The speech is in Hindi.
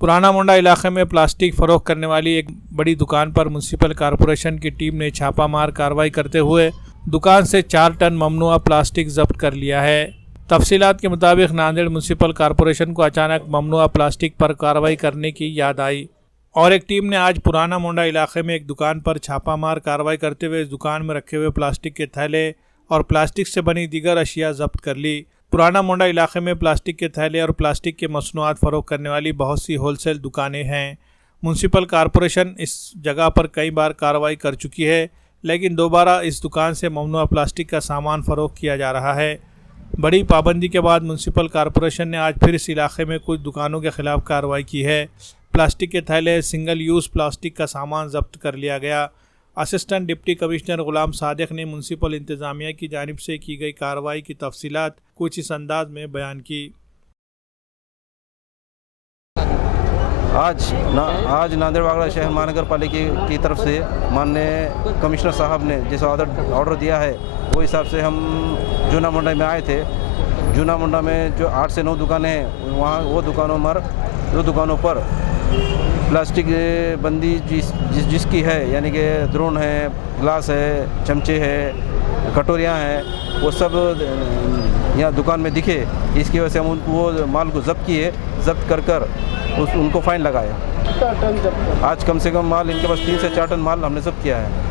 पुराना मोंडा इलाके में प्लास्टिक फरोख्त करने वाली एक बड़ी दुकान पर म्युनिसिपल कॉरपोरेशन की टीम ने छापामार कार्रवाई करते हुए दुकान से 4 टन ममनुआ प्लास्टिक जब्त कर लिया है। तफसीलात के मुताबिक नांदेड़ म्युनिसिपल कॉरपोरेशन को अचानक ममनुआ प्लास्टिक पर कार्रवाई करने की याद आई और एक टीम ने आज पुराना मोंडा इलाके में एक दुकान पर छापामार कार्रवाई करते हुए इस दुकान में रखे हुए प्लास्टिक के थैले और प्लास्टिक से बनी दीगर अशिया जब्त कर ली। पुराना मोंडा इलाके में प्लास्टिक के थैले और प्लास्टिक के मसनूआत फरोख्त करने वाली बहुत सी होलसेल दुकानें हैं। म्युनिसिपल कॉरपोरेशन इस जगह पर कई बार कार्रवाई कर चुकी है, लेकिन दोबारा इस दुकान से ममनुआ प्लास्टिक का सामान फरोख्त किया जा रहा है। बड़ी पाबंदी के बाद म्युनिसिपल कॉरपोरेशन ने आज फिर इस इलाके में कुछ दुकानों के खिलाफ कार्रवाई की है। प्लास्टिक के थैले, सिंगल यूज़ प्लास्टिक का सामान जब्त कर लिया गया। असिस्टेंट डिप्टी कमिश्नर गुलाम सादिक ने म्युनिसिपल इंतज़ामिया की जानिब से की गई कार्रवाई की तफसीलात कुछ इस अंदाज में बयान की। आज नांदेड़ वागड़ा शहर महानगर पालिका की तरफ से माननीय कमिश्नर साहब ने जिस ऑर्डर दिया है वो हिसाब से हम जूना मुंडा में आए थे। जूना मुंडा में जो 8 से 9 दुकानें हैं, वहाँ वो दुकानों पर प्लास्टिक बंदी जिसकी है, यानी कि द्रोण है, ग्लास है, चमचे है, कटोरियाँ हैं, वो सब यहाँ दुकान में दिखे। इसकी वजह से हम वो माल को जब्त कर उनको फ़ाइन लगाया। आज कम से कम माल इनके पास 3 से 4 टन माल हमने जब्त किया है।